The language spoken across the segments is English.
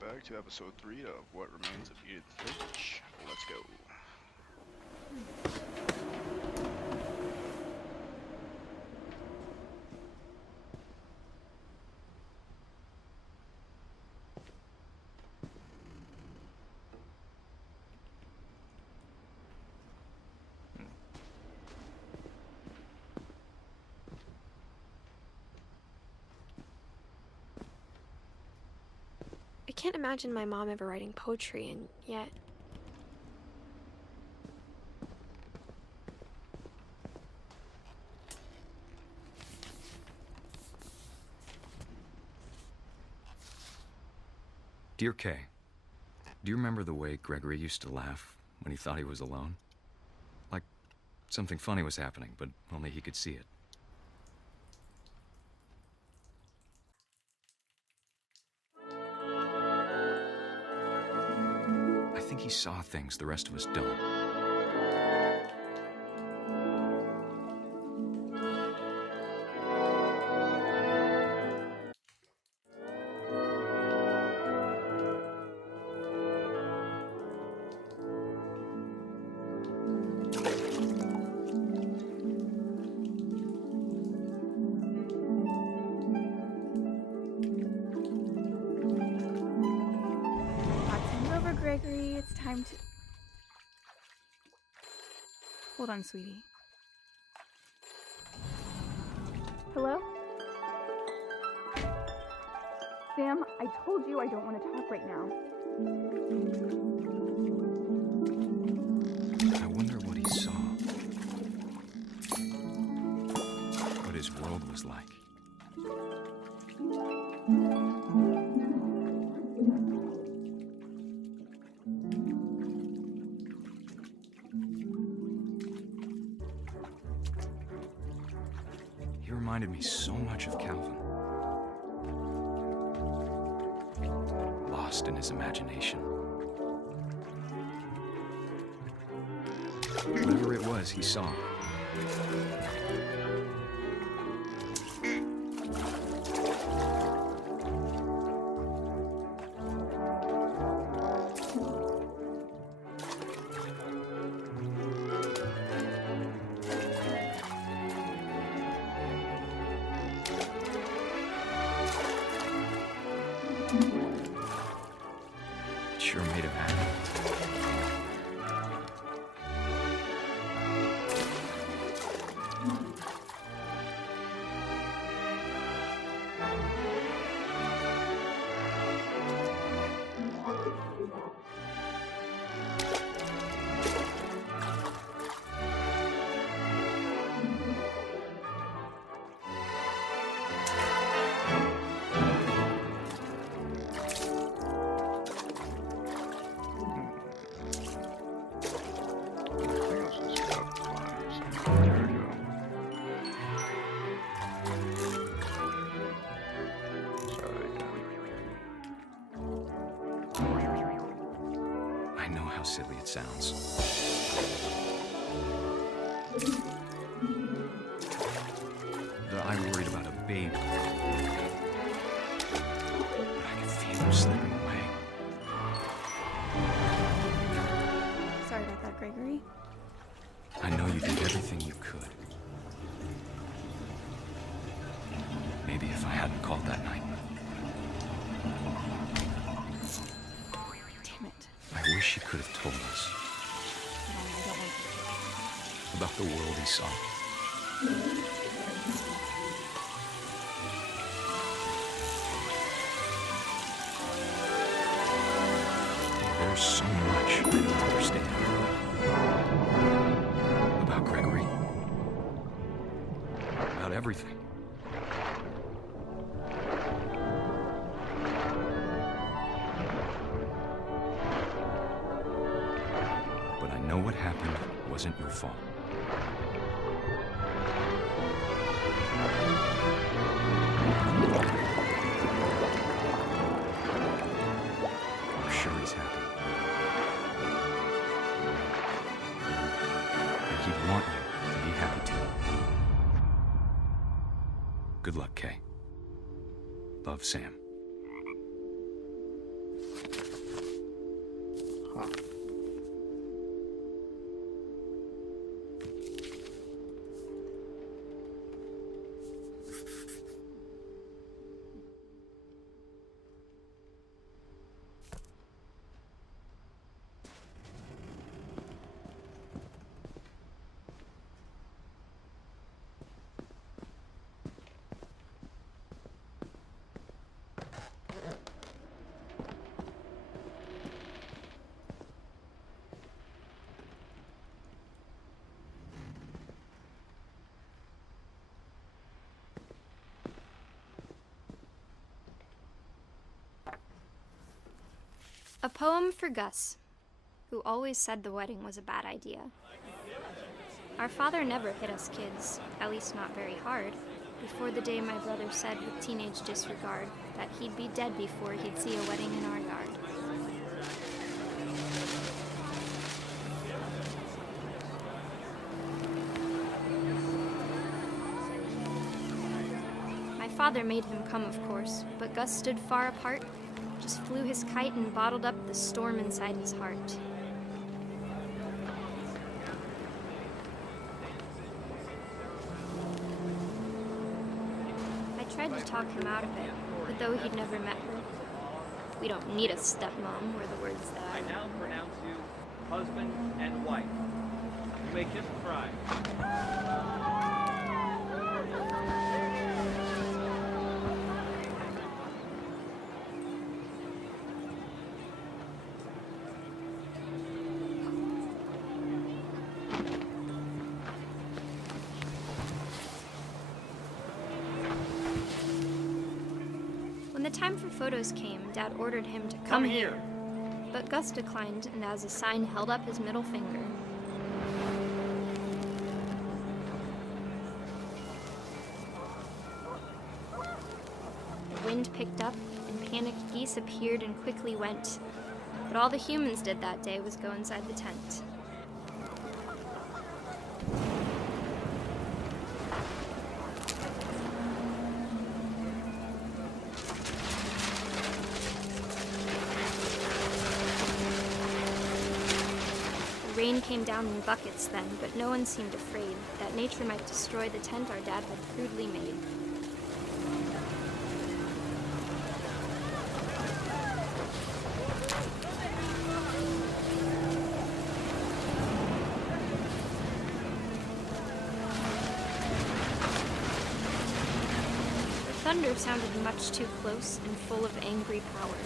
back to episode 3 of What Remains of Edith Finch. Let's go. I can't imagine my mom ever writing poetry, and yet... Dear Kay, do you remember the way Gregory used to laugh when he thought he was alone? Like something funny was happening, but only he could see it. I think he saw things the rest of us don't. Gregory, it's time to... Hold on, sweetie. Hello? Sam, I told you I don't want to talk right now. I wonder what he saw. What his world was like. He reminded me so much of Calvin. Lost in his imagination. Whatever it was he saw. Sure made him happy. I know how silly it sounds. That I worried about a baby. But I could feel him slipping away. Sorry about that, Gregory. I know you did everything you could. Maybe if I hadn't called that night. Damn it. I wish he could have told us I don't want to. about the world he saw. There's so much I don't understand about Gregory. About everything. But I know what happened wasn't your fault. I'm sure he's happy. And he'd want you to be happy too. Good luck, Kay. Love, Sam. A poem for Gus, who always said the wedding was a bad idea. Our father never hit us kids, at least not very hard, before the day my brother said with teenage disregard that he'd be dead before he'd see a wedding in our yard. My father made him come, of course, but Gus stood far apart, just flew his kite and bottled up the storm inside his heart. I tried to talk him out of it, but though he'd never met her, we don't need a stepmom were the words that I now pronounce you husband and wife. You may kiss the bride. When the time for photos came, Dad ordered him to come here. But Gus declined, and as a sign held up his middle finger. The wind picked up, and panicked geese appeared and quickly went. But all the humans did that day was go inside the tent. The rain came down in buckets then, but no one seemed afraid that nature might destroy the tent our dad had crudely made. The thunder sounded much too close and full of angry power.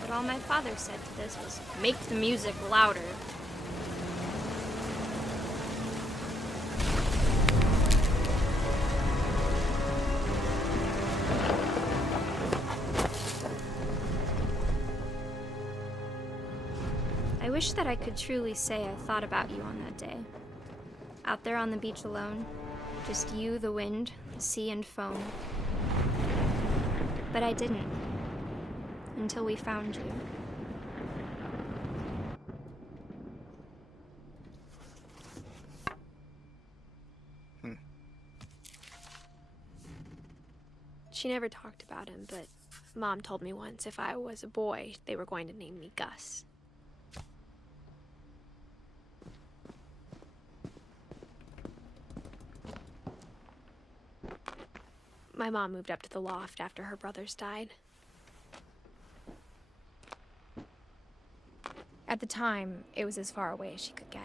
But all my father said to this was, "Make the music louder." I wish that I could truly say I thought about you on that day. Out there on the beach alone, just you, the wind, the sea, and foam. But I didn't, until we found you. She never talked about him, but Mom told me once if I was a boy, they were going to name me Gus. My mom moved up to the loft after her brothers died. At the time, it was as far away as she could get.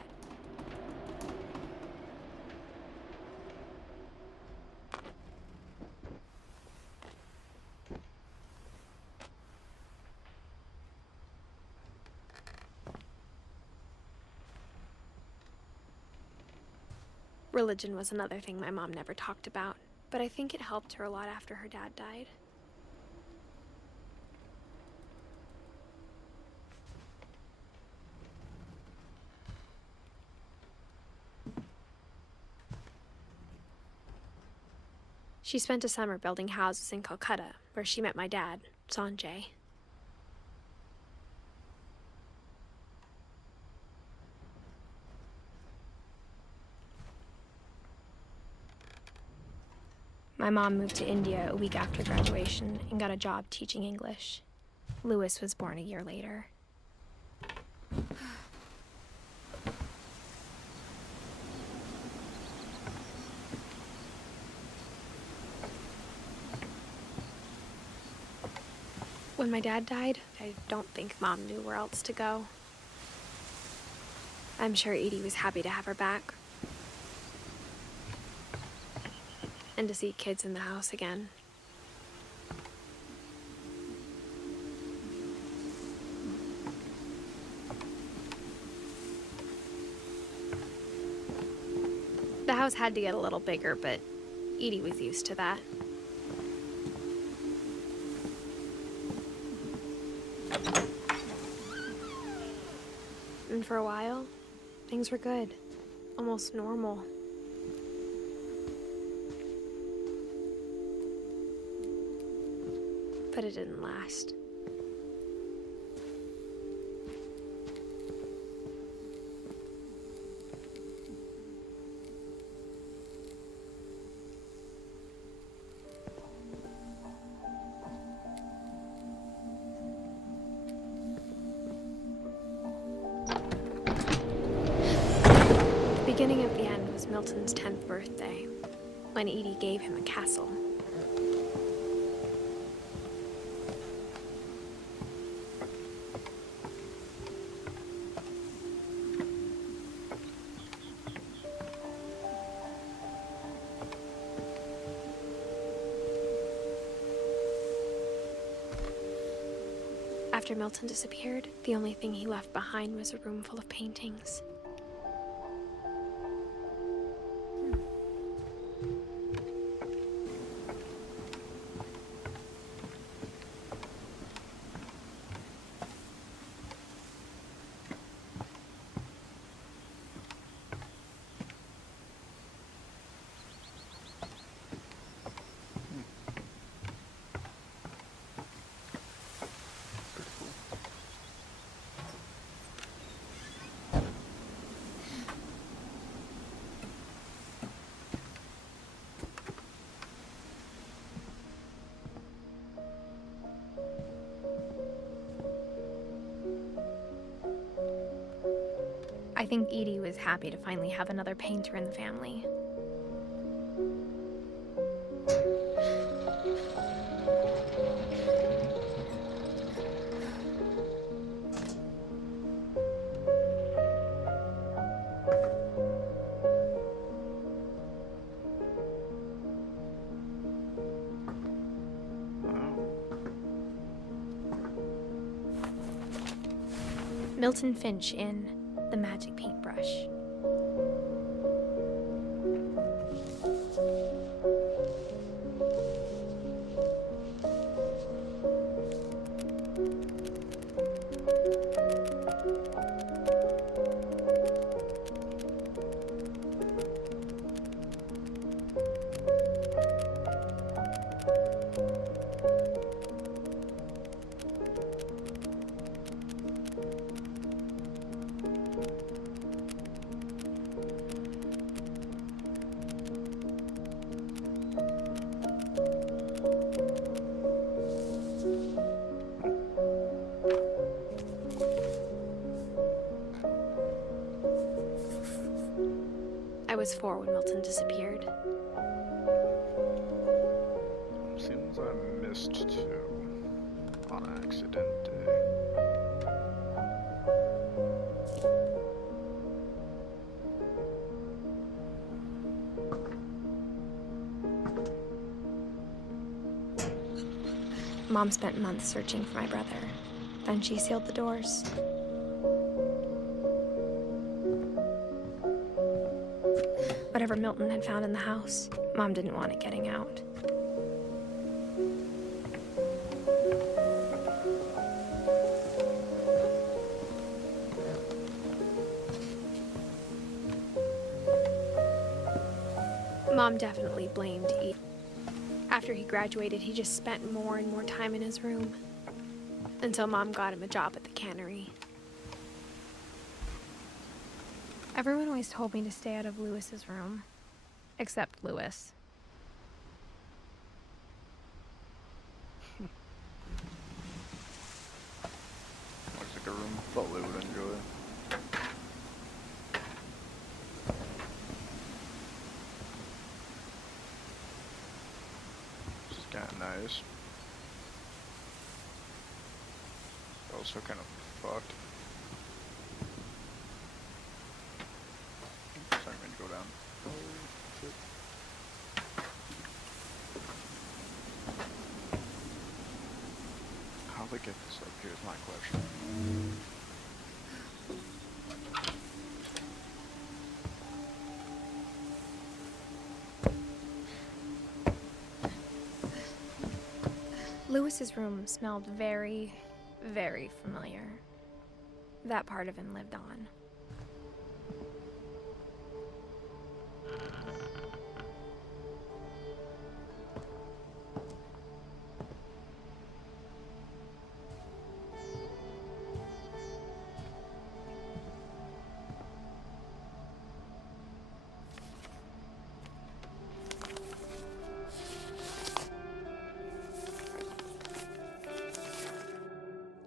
Religion was another thing my mom never talked about, but I think it helped her a lot after her dad died. She spent a summer building houses in Calcutta, where she met my dad, Sanjay. My mom moved to India a week after graduation and got a job teaching English. Louis was born a year later. When my dad died, I don't think Mom knew where else to go. I'm sure Edie was happy to have her back. And to see kids in the house again. The house had to get a little bigger, but Edie was used to that. And for a while, things were good. Almost normal. But it didn't last. The beginning of the end was Milton's 10th birthday, when Edie gave him a castle. After Milton disappeared, the only thing he left behind was a room full of paintings. I think Edie was happy to finally have another painter in the family. Milton Finch in The Magic Paintbrush. I was 4 when Milton disappeared. Seems I missed 2 on accident. Mom spent months searching for my brother. Then she sealed the doors. Whatever Milton had found in the house, Mom didn't want it getting out. Mom definitely blamed Edith. After he graduated, he just spent more and more time in his room. Until Mom got him a job at the cannery. Everyone always told me to stay out of Lewis's room. Except Lewis. Looks like a room Foley would enjoy. This is kinda nice. Also kind of fucked. Oops, I'm going to go down. Oh, shit. How do they get this up here is my question. Lewis's room smelled very, very familiar. that part of him lived on.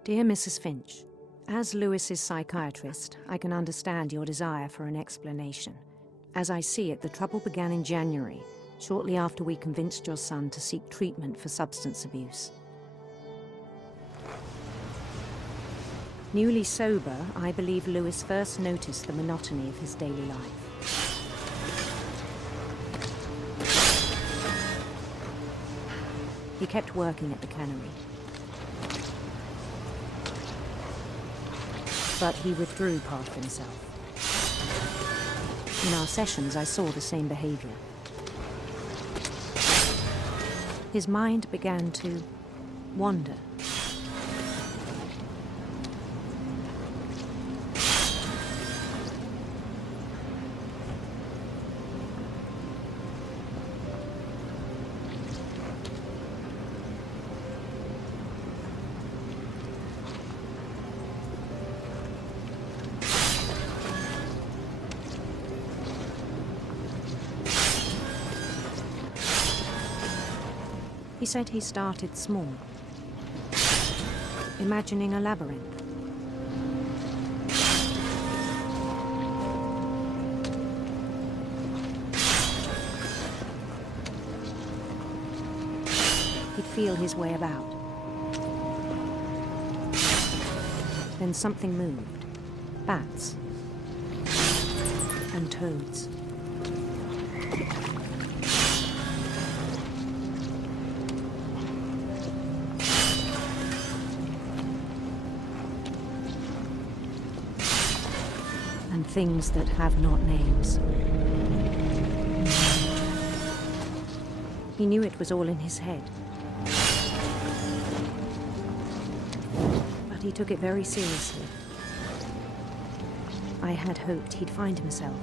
Dear Mrs. Finch, as Lewis's psychiatrist, I can understand your desire for an explanation. As I see it, the trouble began in January, shortly after we convinced your son to seek treatment for substance abuse. Newly sober, I believe Lewis first noticed the monotony of his daily life. He kept working at the cannery. But he withdrew part of himself. In our sessions, I saw the same behavior. His mind began to wander. He said he started small, imagining a labyrinth. He'd feel his way about. Then something moved. Bats and toads. And things that have not names. He knew it was all in his head. But he took it very seriously. I had hoped he'd find himself.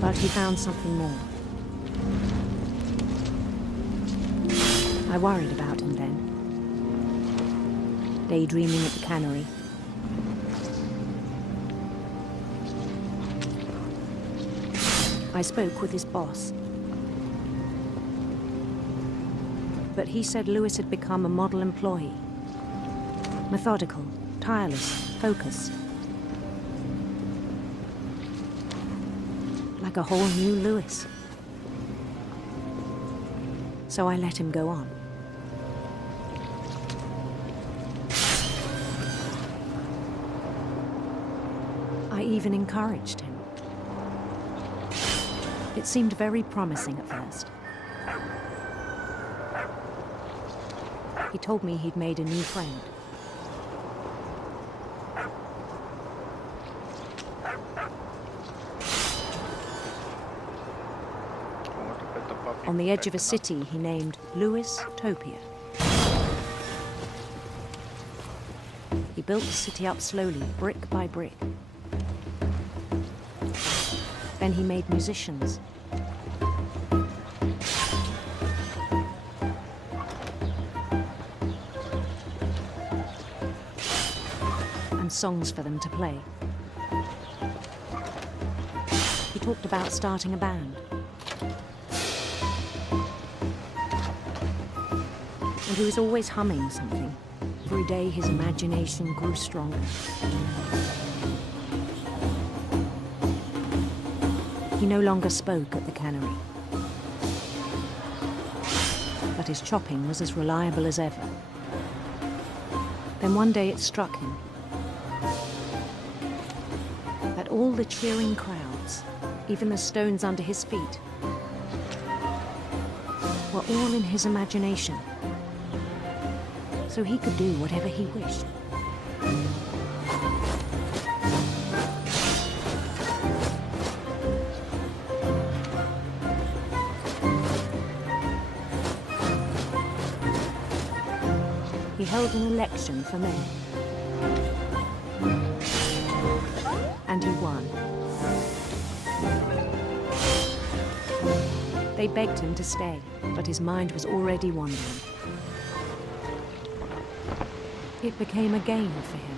But he found something more. I worried about him then. Daydreaming at the cannery. I spoke with his boss. But he said Lewis had become a model employee. Methodical, tireless, focused. Like a whole new Lewis. So I let him go on. I even encouraged him. It seemed very promising at first. He told me he'd made a new friend. On the edge of a city he named Lewis-topia. He built the city up slowly, brick by brick. Then he made musicians. And songs for them to play. He talked about starting a band. And he was always humming something. Every day his imagination grew stronger. He no longer spoke at the cannery. But his chopping was as reliable as ever. Then one day it struck him that all the cheering crowds, even the stones under his feet, were all in his imagination. So he could do whatever he wished. he held an election for mayor. And he won. They begged him to stay, but his mind was already wandering. It became a game for him.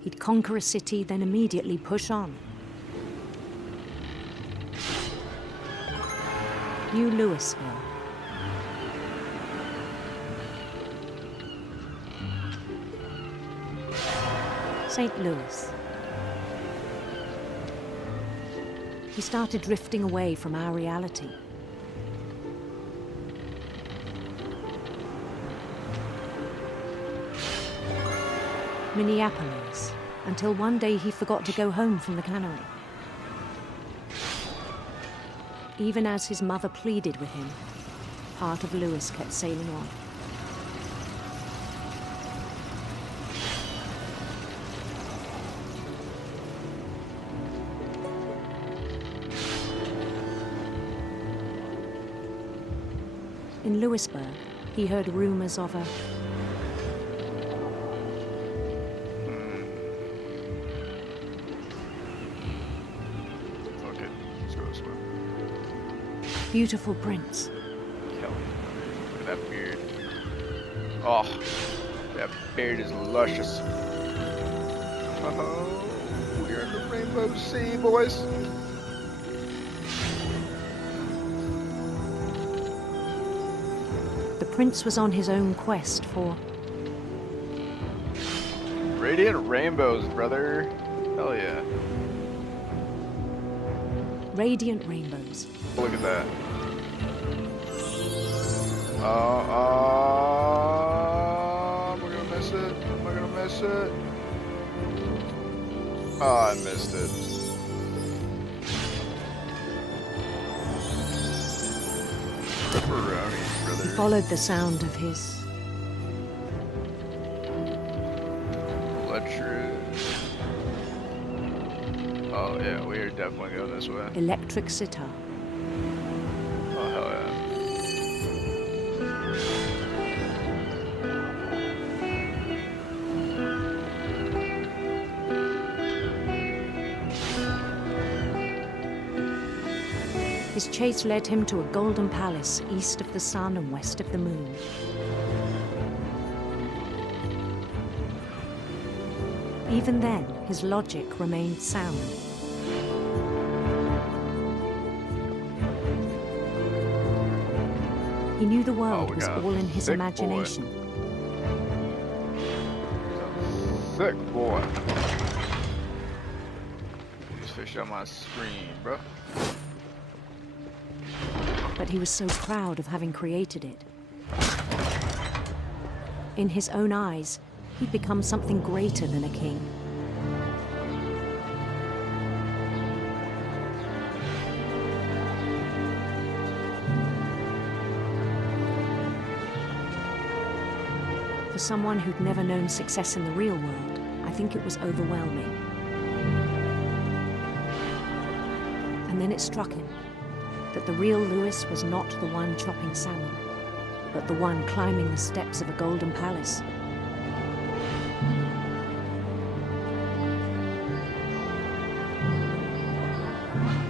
He'd conquer a city, then immediately push on. New Louisville. St. Louis. He started drifting away from our reality. Minneapolis, until one day he forgot to go home from the cannery. Even as his mother pleaded with him, part of Louis kept sailing on. In Louisburg, he heard rumors of a Okay, let's go this way. beautiful prince. Hell, look at that beard. Oh, that beard is luscious. Oh, we're in the Rainbow Sea, boys. The prince was on his own quest for Radiant rainbows, brother. Hell yeah. radiant rainbows. Look at that. Am I gonna miss it? Am I gonna miss it? Oh, I missed it. Pepperoni, He brother. followed the sound of his Electric. Oh yeah, we are definitely going this way. electric sitar. Oh hell yeah. His chase led him to a golden palace east of the sun and west of the moon. Even then, his logic remained sound. He knew the world we was got a all in his sick boy. imagination. Sick boy. These fish on my screen, bro. But he was so proud of having created it. In his own eyes, he'd become something greater than a king. For someone who'd never known success in the real world, I think it was overwhelming. And then it struck him that the real Louis was not the one chopping salmon, but the one climbing the steps of a golden palace.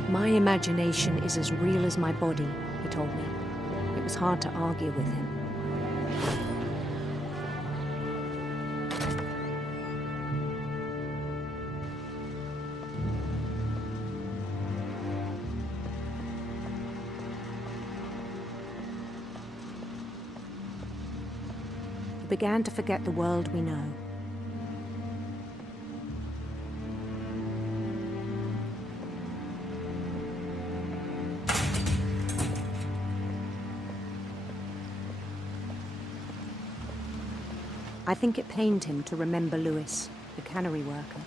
My imagination is as real as my body, he told me. It was hard to argue with him. He began to forget the world we know. I think it pained him to remember Louis, the cannery worker.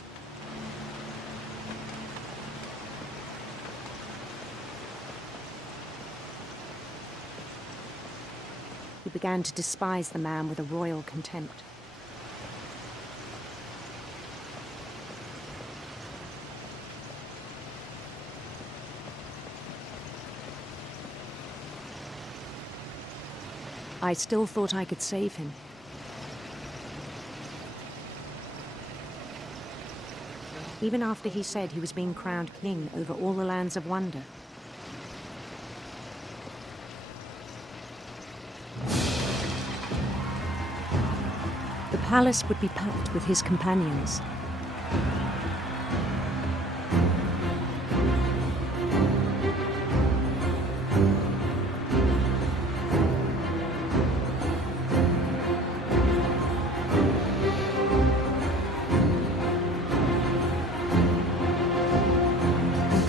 He began to despise the man with a royal contempt. I still thought I could save him. Even after he said he was being crowned king over all the lands of wonder. The palace would be packed with his companions.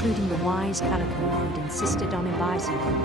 Including the wise Calico who'd insisted on advising him.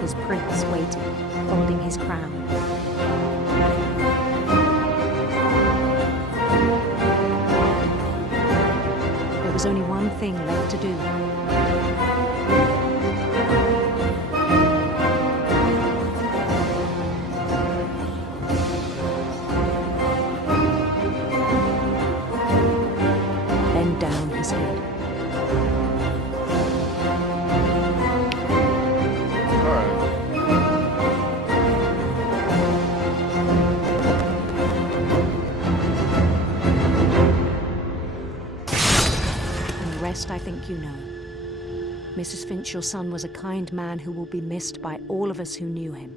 His prince waited, holding his crown. There was only one thing left to do. Bend down his head. I think you know. Mrs. Finch, your son was a kind man who will be missed by all of us who knew him.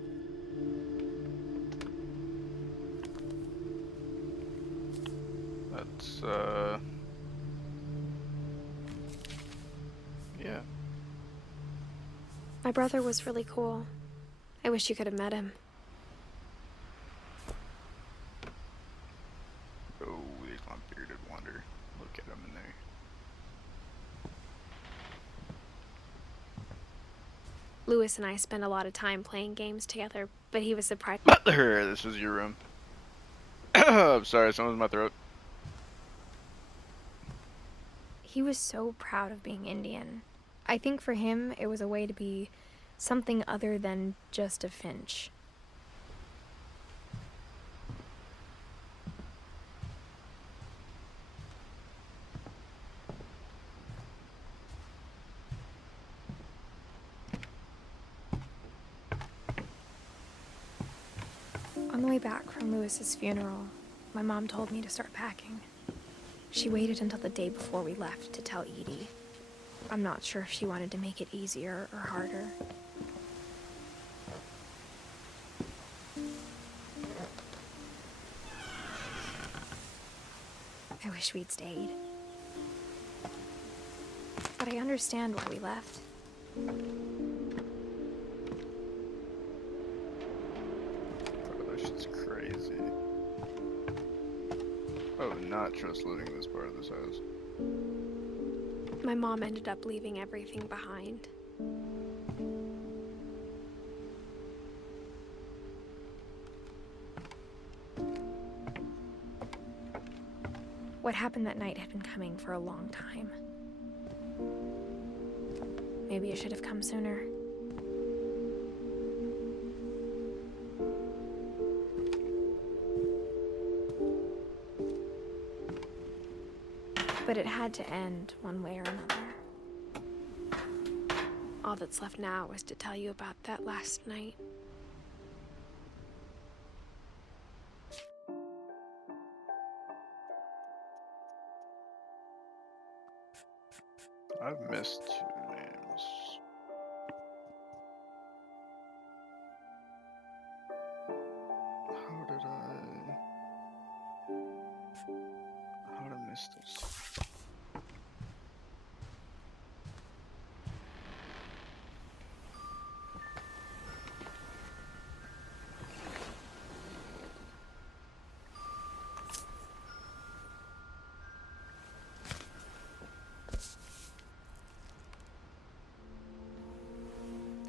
That's, yeah. My brother was really cool. I wish you could have met him. Oh, there's my bearded wonder. Look at him in there. Lewis and I spent a lot of time playing games together, but he was surprised. Butler, this is your room. I'm sorry, someone's in my throat. He was so proud of being Indian. I think for him, it was a way to be something other than just a Finch. On the way back from Lewis's funeral, my mom told me to start packing. She waited until the day before we left to tell Edie. I'm not sure if she wanted to make it easier or harder. I wish we'd stayed. But I understand why we left. Bro, this shit's crazy. I would not trust living in this part of this house. My mom ended up leaving everything behind. What happened that night had been coming for a long time. Maybe it should have come sooner. But it had to end one way or another. All that's left now is to tell you about that last night. I've missed 2 names. How did I miss this?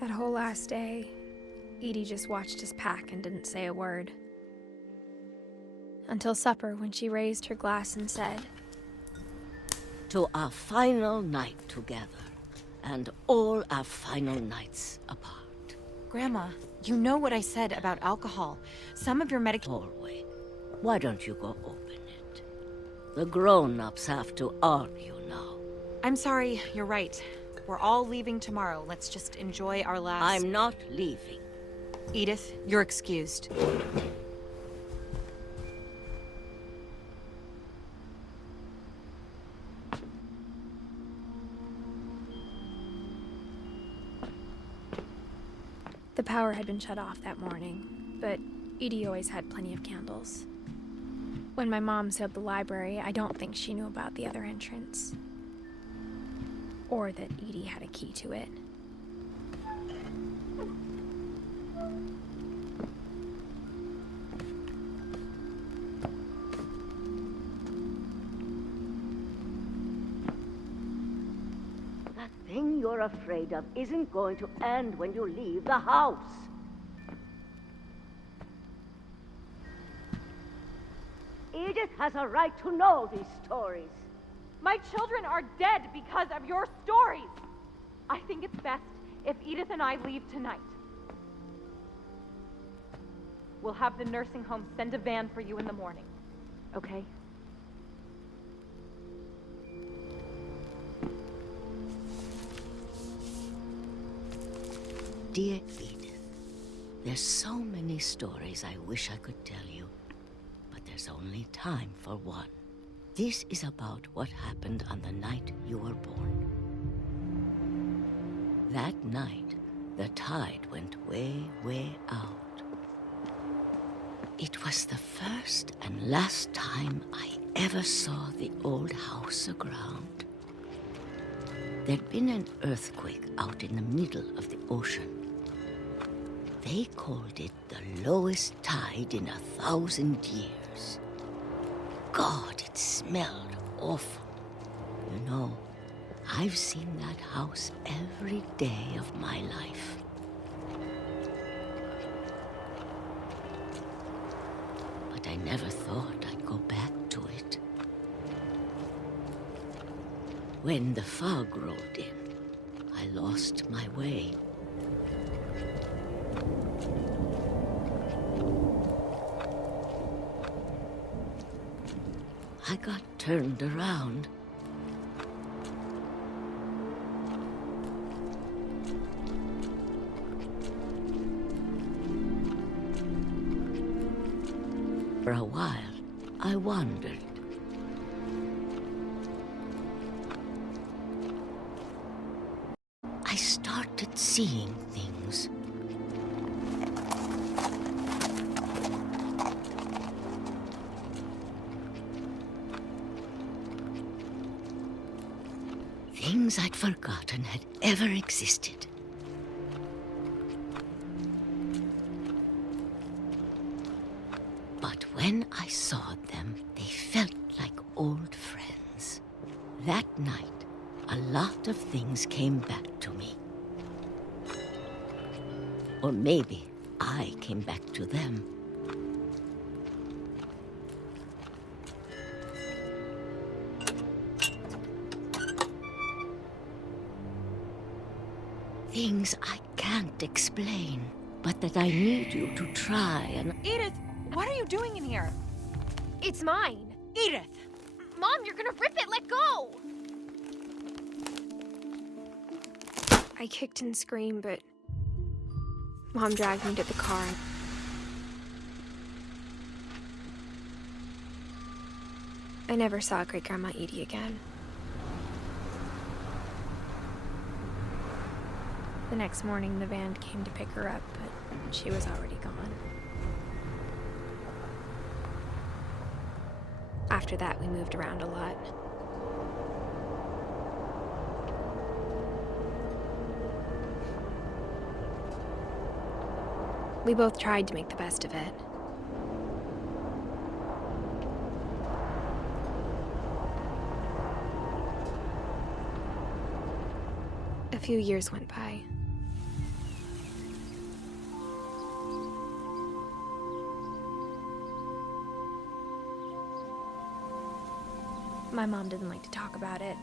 That whole last day, Edie just watched us pack and didn't say a word. until supper when she raised her glass and said, To our final night together, and all our final nights apart. Grandma, you know what I said about alcohol. Some of your Hallway. Why don't you go open it? The grown-ups have to argue now. I'm sorry, you're right. We're all leaving tomorrow. Let's just enjoy our last... I'm not leaving. Edith, you're excused. The power had been shut off that morning, but Edie always had plenty of candles. When my mom sealed the library, I don't think she knew about the other entrance. Or that Edie had a key to it. That thing you're afraid of isn't going to end when you leave the house. Edith has a right to know these stories. My children are dead because of your stories. I think it's best if Edith and I leave tonight. We'll have the nursing home send a van for you in the morning, okay? Dear Edith, there's so many stories I wish I could tell you, but there's only time for one. This is about what happened on the night you were born. That night, the tide went way, way out. It was the first and last time I ever saw the old house aground. There'd been an earthquake out in the middle of the ocean. They called it the lowest tide in 1,000 years. God, it smelled awful. You know, I've seen that house every day of my life. But I never thought I'd go back to it. When the fog rolled in, I lost my way. I got turned around. For a while, I wandered. I started seeing things. Things I'd forgotten had ever existed. But when I saw them, they felt like old friends. That night, a lot of things came back to me. Or maybe I came back to them. Things I can't explain, but that I need you to try and... Edith, what are you doing in here? It's mine! Edith! Mom, you're gonna rip it! Let go! I kicked and screamed, but Mom dragged me to the car. I never saw Great-Grandma Edie again. The next morning, the van came to pick her up, but she was already gone. After that, we moved around a lot. We both tried to make the best of it. A few years went by. My mom didn't like to talk about it.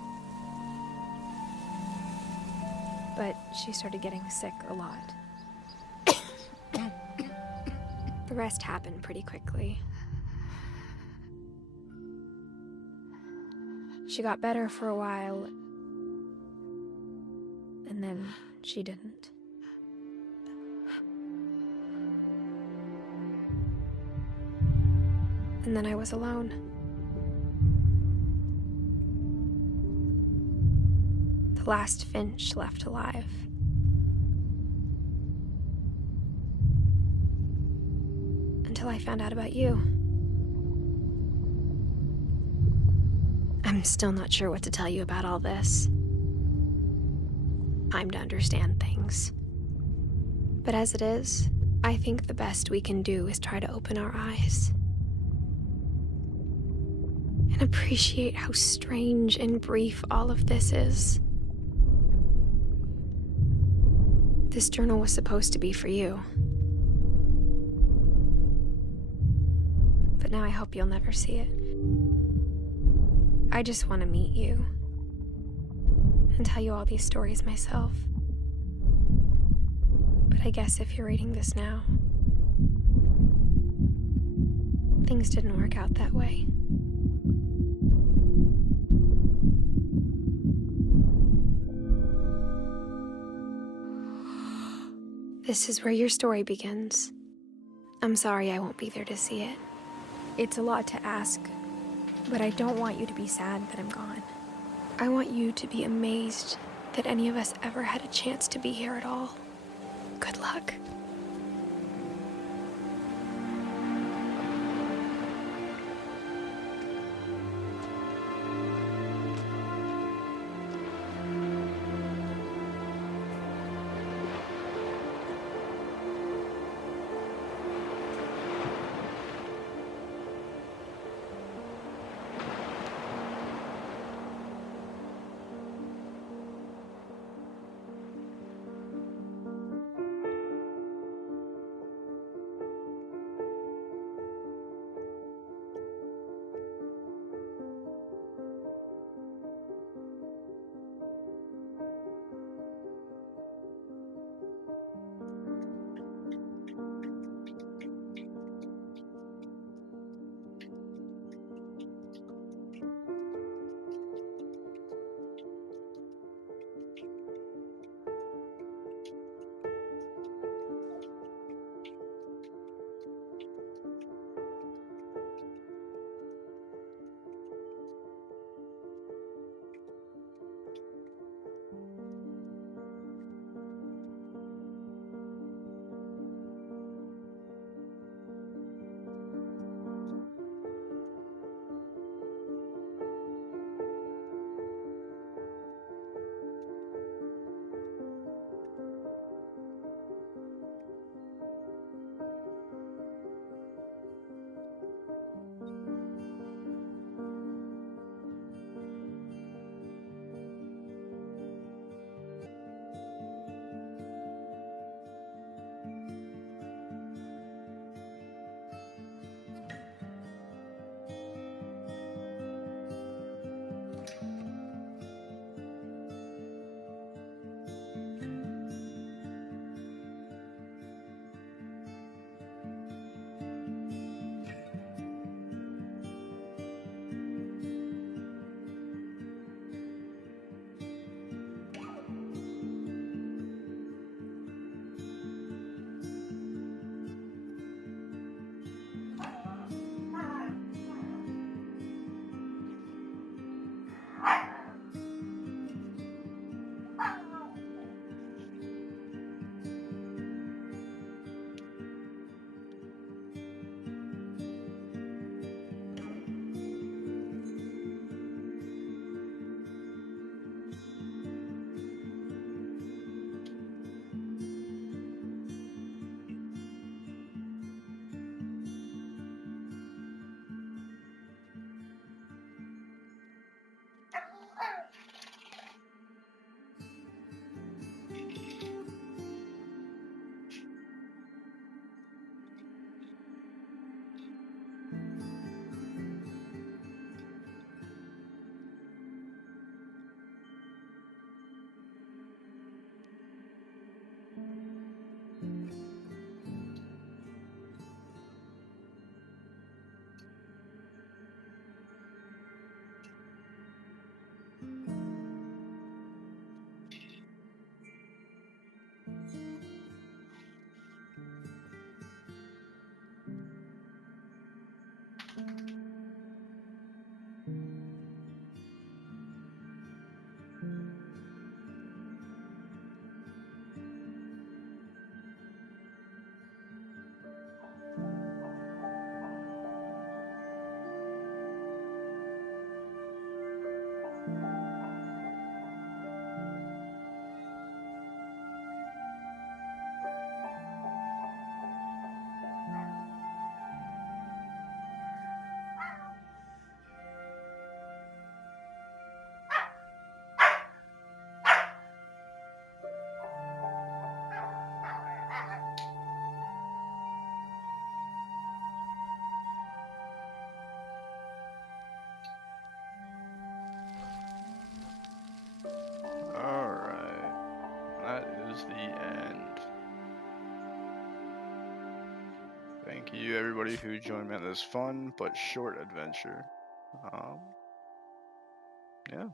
But she started getting sick a lot. The rest happened pretty quickly. She got better for a while, and then she didn't. And then I was alone. The last Finch left alive. Until I found out about you. I'm still not sure what to tell you about all this. I'm to understand things. But as it is, I think the best we can do is try to open our eyes. And appreciate how strange and brief all of this is. This journal was supposed to be for you. But now I hope you'll never see it. I just want to meet you. And tell you all these stories myself. But I guess if you're reading this now, things didn't work out that way. This is where your story begins. I'm sorry I won't be there to see it. It's a lot to ask, but I don't want you to be sad that I'm gone. I want you to be amazed that any of us ever had a chance to be here at all. Good luck. Thank you, everybody who joined me on this fun but short adventure. Yeah.